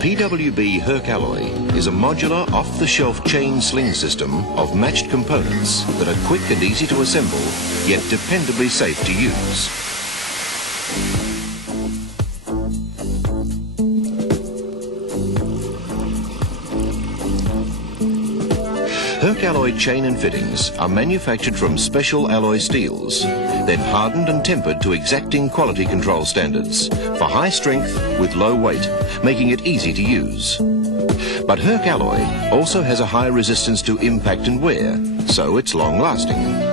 PWB Herc Alloy is a modular, off-the-shelf chain sling system of matched components that are quick and easy to assemble, yet dependably safe to use. Herc Alloy chain and fittings are manufactured from special alloy steels, then hardened and tempered to exacting quality control standards for high strength with low weight, making it easy to use. But Herc Alloy also has a high resistance to impact and wear, so it's long-lasting.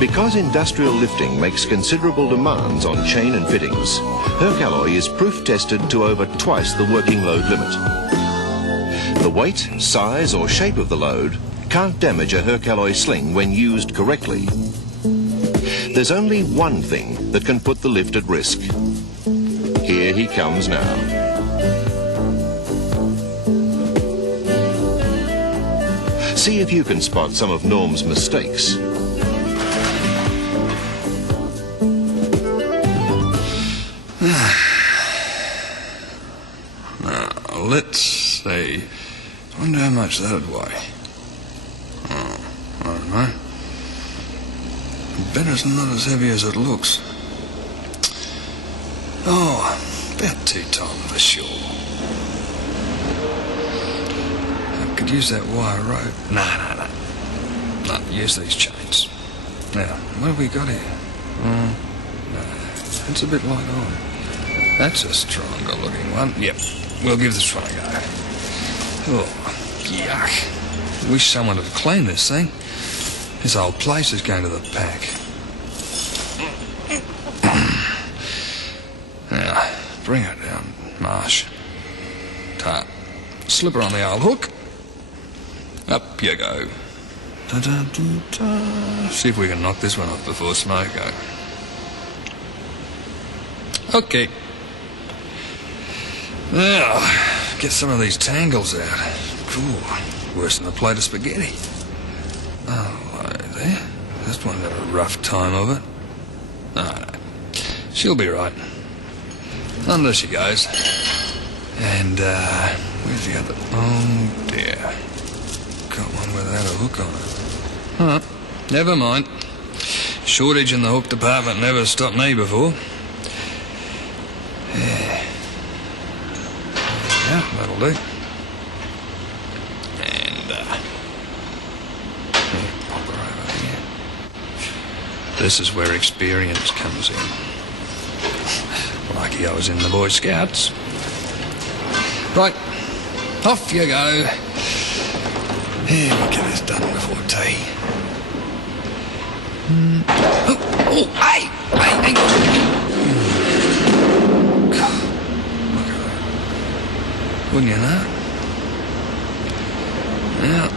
Because industrial lifting makes considerable demands on chain and fittings, Herc Alloy is proof tested to over twice the working load limit. The weight, size or shape of the load can't damage a Herc Alloy sling when used correctly. There's only one thing that can put the lift at risk. Here he comes now. See if you can spot some of Norm's mistakes. Let's see. I wonder how much that'd weigh. Oh, I don't know. I bet it's not as heavy as it looks. Oh, about 2 tons for sure. I could use that wire rope. No, use these chains. Now, what have we got here? No, it's a bit light on. That's a stronger looking one. Yep. We'll give this one a go. Oh, yuck. Wish someone had cleaned this thing. This whole place is going to the pack. Now, bring it down, Marsh. Tart. Slip her on the old hook. Up you go. Da-da-da-da. See if we can knock this one off before smoke go. Okay. Now, get some of these tangles out. Cool. Worse than a plate of spaghetti. Oh, there. This one had a rough time of it. Oh, no. She'll be right. Under she goes. And, where's the other? Oh, dear. Got one without a hook on it. Oh, never mind. Shortage in the hook department never stopped me before. Yeah, that'll do. And, pop her over here. This is where experience comes in. Lucky I was in the Boy Scouts. Right, off you go. Here, we'll get this done before tea. Hey, hang on. Wouldn't you know? Now,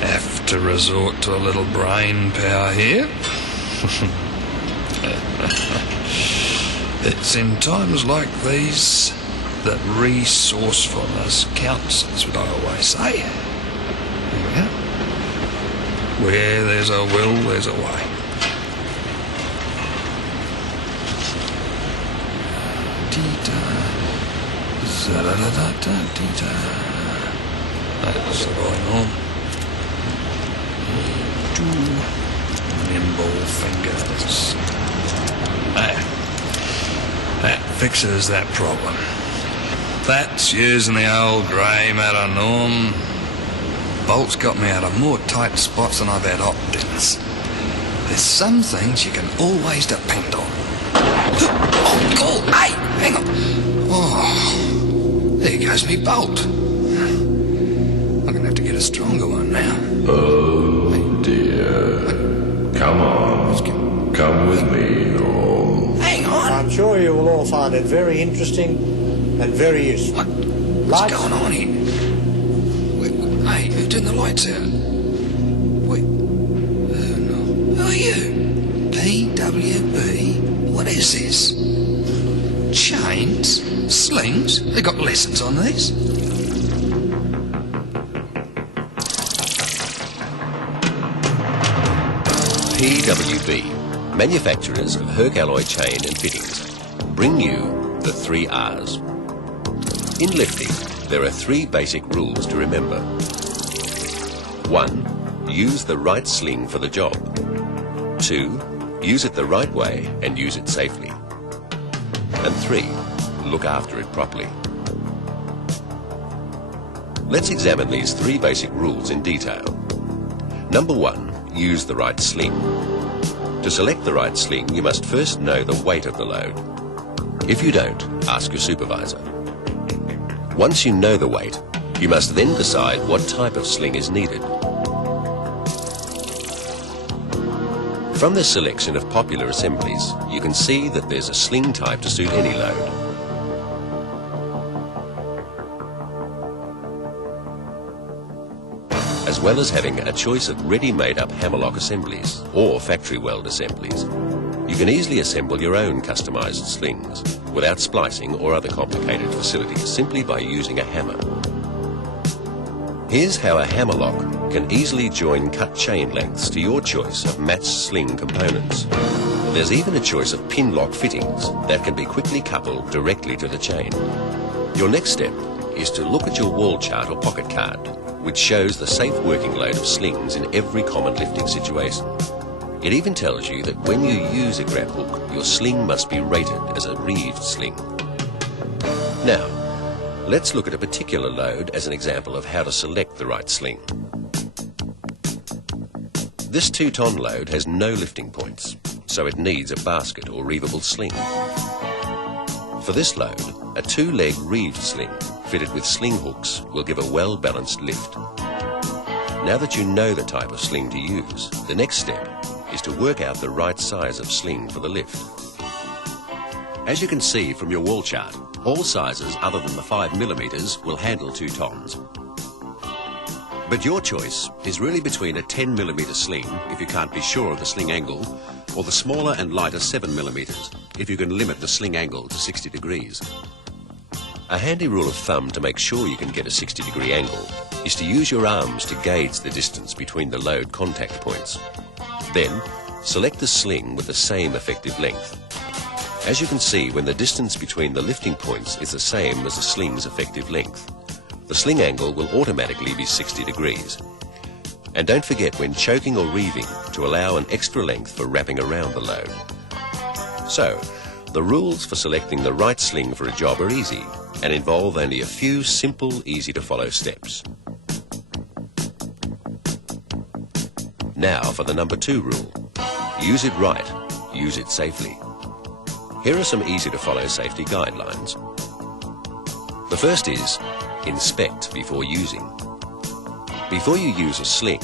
have to resort to a little brain power here. It's in times like these that resourcefulness counts, that's what I always say. Here we go. Where there's a will, there's a way. Da-da-da-da-da-da. That's going on. 2 nimble fingers. That fixes that problem. That's using the old grey matter, Norm. Bolt's got me out of more tight spots than I've had opt-ins. There's some things you can always depend on. Oh, cool. Hey, hang on. Oh, there goes me bolt. I'm going to have to get a stronger one now. Oh, dear. Come on. Come with me, Norm. Hang on. I'm sure you will all find it very interesting and very useful. What's going on here? Wait, hey, who turned the lights out? Wait. No. Who are you? PWB? What is this? Chains? Slings? They got lessons on these? PWB, manufacturers of Herc alloy chain and fittings, bring you the 3 R's. In lifting, there are 3 basic rules to remember. 1. Use the right sling for the job. 2. Use it the right way and use it safely. And 3. Look after it properly. Let's examine these 3 basic rules in detail. Number 1. Use the right sling. To select the right sling, you must first know the weight of the load. If you don't, ask your supervisor. Once you know the weight, you must then decide what type of sling is needed. From this selection of popular assemblies, you can see that there's a sling type to suit any load. As well as having a choice of ready-made-up hammerlock assemblies or factory weld assemblies, you can easily assemble your own customized slings without splicing or other complicated facilities simply by using a hammer. Here's how a hammerlock can easily join cut chain lengths to your choice of matched sling components. There's even a choice of pin lock fittings that can be quickly coupled directly to the chain. Your next step is to look at your wall chart or pocket card, which shows the safe working load of slings in every common lifting situation. It even tells you that when you use a grab hook, your sling must be rated as a reeved sling. Now, let's look at a particular load as an example of how to select the right sling. This 2-ton load has no lifting points, so it needs a basket or reevable sling. For this load, a 2-leg reeved sling fitted with sling hooks will give a well-balanced lift. Now that you know the type of sling to use, the next step is to work out the right size of sling for the lift. As you can see from your wall chart, all sizes other than the 5mm will handle 2 tons. But your choice is really between a 10mm sling, if you can't be sure of the sling angle, or the smaller and lighter 7mm, if you can limit the sling angle to 60 degrees. A handy rule of thumb to make sure you can get a 60-degree angle is to use your arms to gauge the distance between the load contact points. Then, select the sling with the same effective length. As you can see, when the distance between the lifting points is the same as the sling's effective length, the sling angle will automatically be 60 degrees. And don't forget when choking or reeving to allow an extra length for wrapping around the load. So, the rules for selecting the right sling for a job are easy and involve only a few simple, easy-to-follow steps. Now for the number 2 rule. Use it right, use it safely. Here are some easy-to-follow safety guidelines. The first is, inspect before using. Before you use a sling,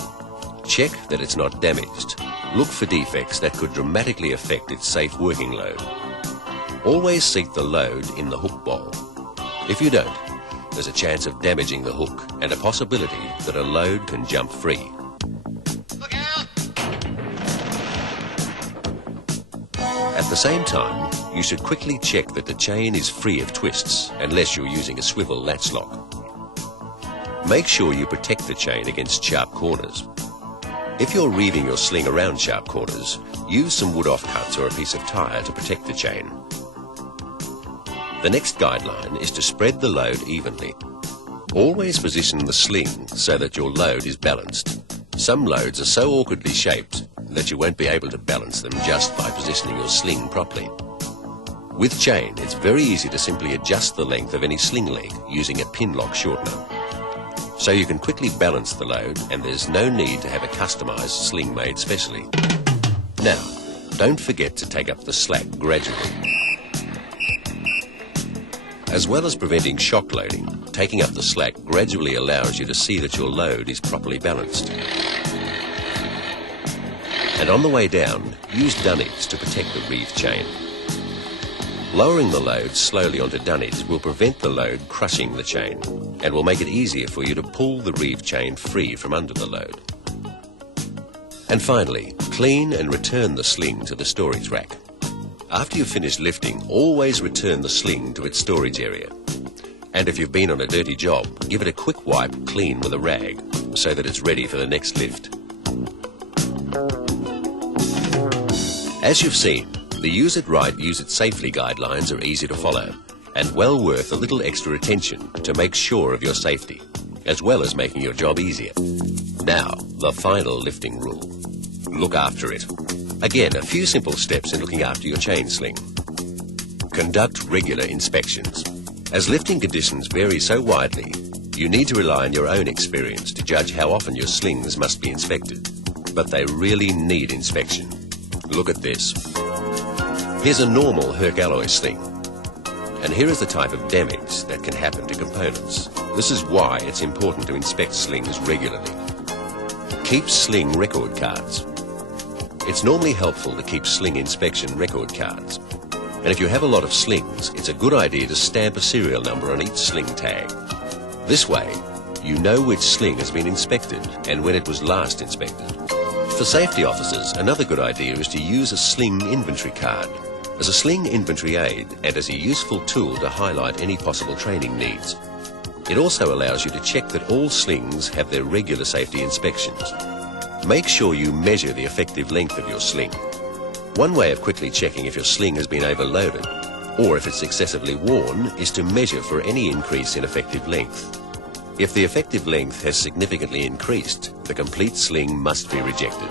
check that it's not damaged. Look for defects that could dramatically affect its safe working load. Always seat the load in the hook bowl. If you don't, there's a chance of damaging the hook and a possibility that a load can jump free. Look out! At the same time, you should quickly check that the chain is free of twists unless you're using a swivel latch lock. Make sure you protect the chain against sharp corners. If you're reeving your sling around sharp corners, use some wood offcuts or a piece of tire to protect the chain. The next guideline is to spread the load evenly. Always position the sling so that your load is balanced. Some loads are so awkwardly shaped that you won't be able to balance them just by positioning your sling properly. With chain, it's very easy to simply adjust the length of any sling leg using a pin lock shortener. So you can quickly balance the load and there's no need to have a customized sling made specially. Now, don't forget to take up the slack gradually. As well as preventing shock loading, taking up the slack gradually allows you to see that your load is properly balanced. And on the way down, use dunnies to protect the reeve chain. Lowering the load slowly onto dunnies will prevent the load crushing the chain and will make it easier for you to pull the reeve chain free from under the load. And finally, clean and return the sling to the storage rack. After you've finished lifting, always return the sling to its storage area. And if you've been on a dirty job, give it a quick wipe clean with a rag so that it's ready for the next lift. As you've seen, the Use It Right, Use It Safely guidelines are easy to follow and well worth a little extra attention to make sure of your safety, as well as making your job easier. Now, the final lifting rule. Look after it. Again, a few simple steps in looking after your chain sling. Conduct regular inspections. As lifting conditions vary so widely, you need to rely on your own experience to judge how often your slings must be inspected. But they really need inspection. Look at this. Here's a normal Herc alloy sling. And here is the type of damage that can happen to components. This is why it's important to inspect slings regularly. Keep sling record cards. It's normally helpful to keep sling inspection record cards. And if you have a lot of slings, it's a good idea to stamp a serial number on each sling tag. This way, you know which sling has been inspected and when it was last inspected. For safety officers, another good idea is to use a sling inventory card as a sling inventory aid and as a useful tool to highlight any possible training needs. It also allows you to check that all slings have their regular safety inspections. Make sure you measure the effective length of your sling. One way of quickly checking if your sling has been overloaded or if it's excessively worn is to measure for any increase in effective length. If the effective length has significantly increased, the complete sling must be rejected.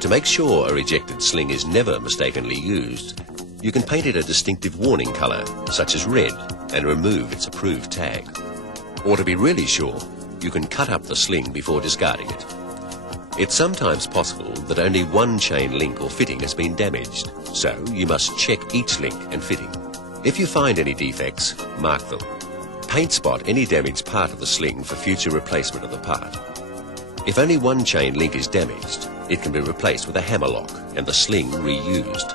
To make sure a rejected sling is never mistakenly used, you can paint it a distinctive warning colour, such as red, and remove its approved tag. Or to be really sure, you can cut up the sling before discarding it. It's sometimes possible that only one chain link or fitting has been damaged, so you must check each link and fitting. If you find any defects, mark them. Paint spot any damaged part of the sling for future replacement of the part. If only one chain link is damaged, it can be replaced with a hammer lock and the sling reused.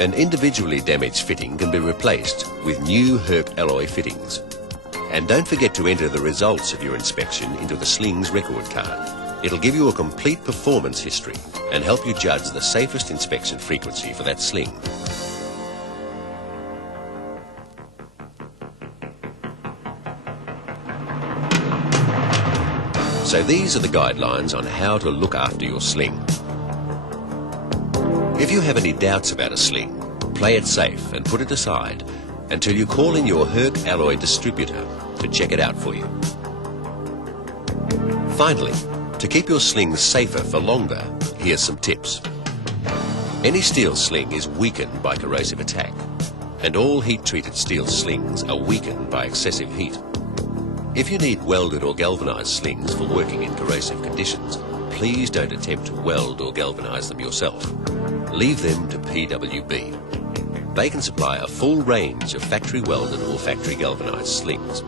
An individually damaged fitting can be replaced with new Herc alloy fittings. And don't forget to enter the results of your inspection into the sling's record card. It'll give you a complete performance history and help you judge the safest inspection frequency for that sling. So these are the guidelines on how to look after your sling. If you have any doubts about a sling, play it safe and put it aside until you call in your Herc alloy distributor to check it out for you. Finally, to keep your slings safer for longer, here's some tips. Any steel sling is weakened by corrosive attack, and all heat-treated steel slings are weakened by excessive heat. If you need welded or galvanized slings for working in corrosive conditions, please don't attempt to weld or galvanize them yourself. Leave them to PWB. They can supply a full range of factory welded or factory galvanized slings.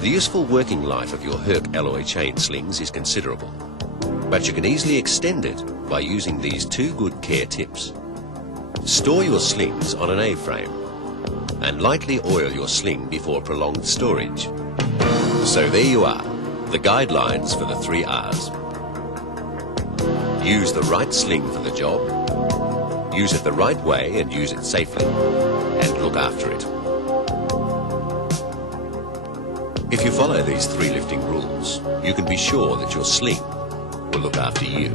The useful working life of your Herc alloy chain slings is considerable, but you can easily extend it by using these two good care tips. Store your slings on an A-frame and lightly oil your sling before prolonged storage. So there you are, the guidelines for the 3 R's. Use the right sling for the job, use it the right way and use it safely, and look after it. If you follow these 3 lifting rules, you can be sure that your sling will look after you.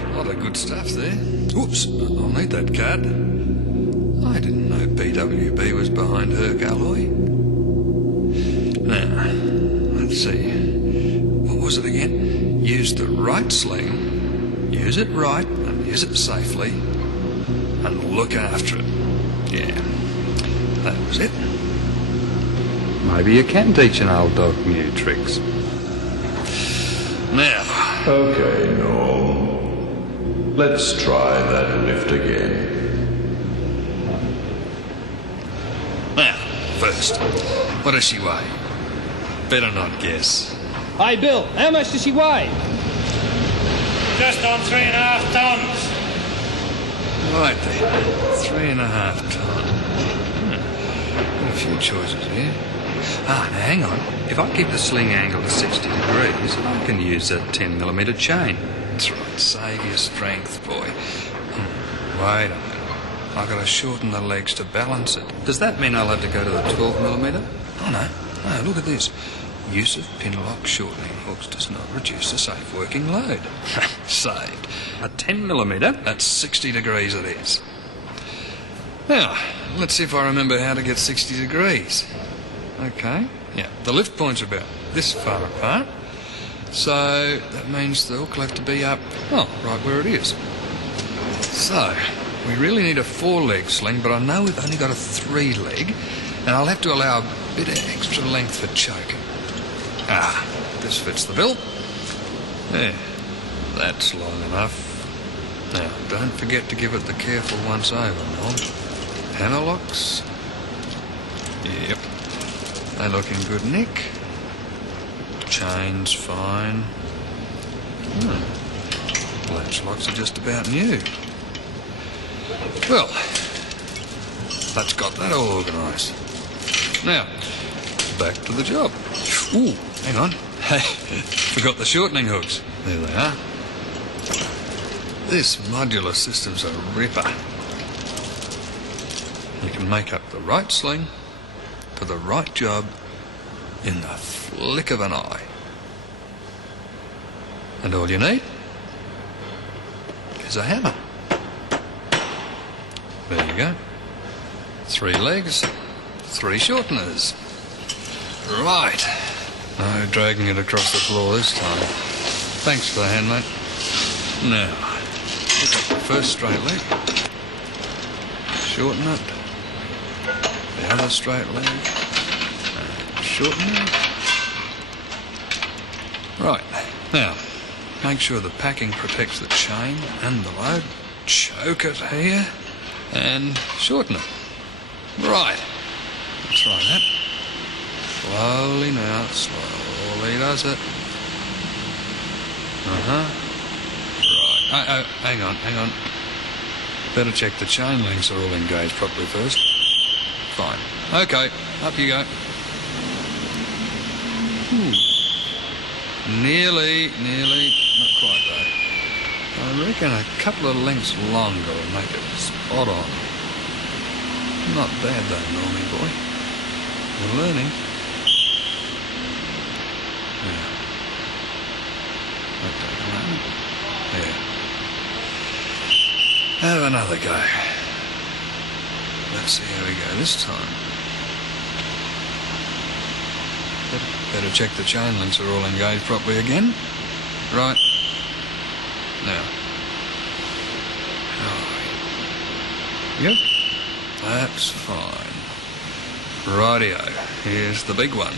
A lot of good stuff there. Oops, I'll need that card. I didn't know PWB was behind Herc alloy. Now, let's see. What was it again? Use the right sling, use it right and use it safely, and look after it. Yeah, that was it. Maybe you can teach an old dog new tricks. Now. Okay, Norm. Let's try that lift again. Now, first, what does she weigh? Better not guess. Hey, Bill, how much does she weigh? Just on 3.5 tons. Right then, 3.5 tons. Got a few choices here. Now hang on. If I keep the sling angle to 60 degrees, I can use a 10mm chain. That's right, save your strength, boy. Wait a minute. I've got to shorten the legs to balance it. Does that mean I'll have to go to the 12mm? Oh, no. No, look at this. Use of pin-lock shortening hooks does not reduce the safe working load. Saved. A 10mm, that's 60 degrees it is. Now, let's see if I remember how to get 60 degrees. Okay, yeah, the lift points are about this far apart. So that means the hook will have to be up, right where it is. So, we really need a 4-leg sling, but I know we've only got a 3-leg, and I'll have to allow a bit of extra length for choking. This fits the bill. There, that's long enough. Now, don't forget to give it the careful once over, Mom. Hammer locks. Yep. They're looking good, Nick. Chain's fine. Latch locks are just about new. Well, that's got that all organised. Now, back to the job. Ooh, hang on. Hey, forgot the shortening hooks. There they are. This modular system's a ripper. You can make up the right sling for the right job in the flick of an eye. And all you need is a hammer. There you go. 3 legs, 3 shorteners. Right. No dragging it across the floor this time. Thanks for the hand, mate. Now, pick up the first straight leg. Shorten it. The other straight leg. And shorten it. Right. Now, make sure the packing protects the chain and the load. Choke it here. And shorten it. Right. Let's try that. Slowly now. Slowly does it. Right. Hang on. Better check the chain links are all engaged properly first. Fine. Okay, up you go. Nearly. Not quite though. I reckon a couple of lengths longer will make it spot on. Not bad though, Normie boy. You're learning. Yeah. Okay, come on. Yeah. Have another go. Let's see how we go this time. Better check the chain links are all engaged properly again. Right. Now. Yep. That's fine. Rightio. Here's the big one.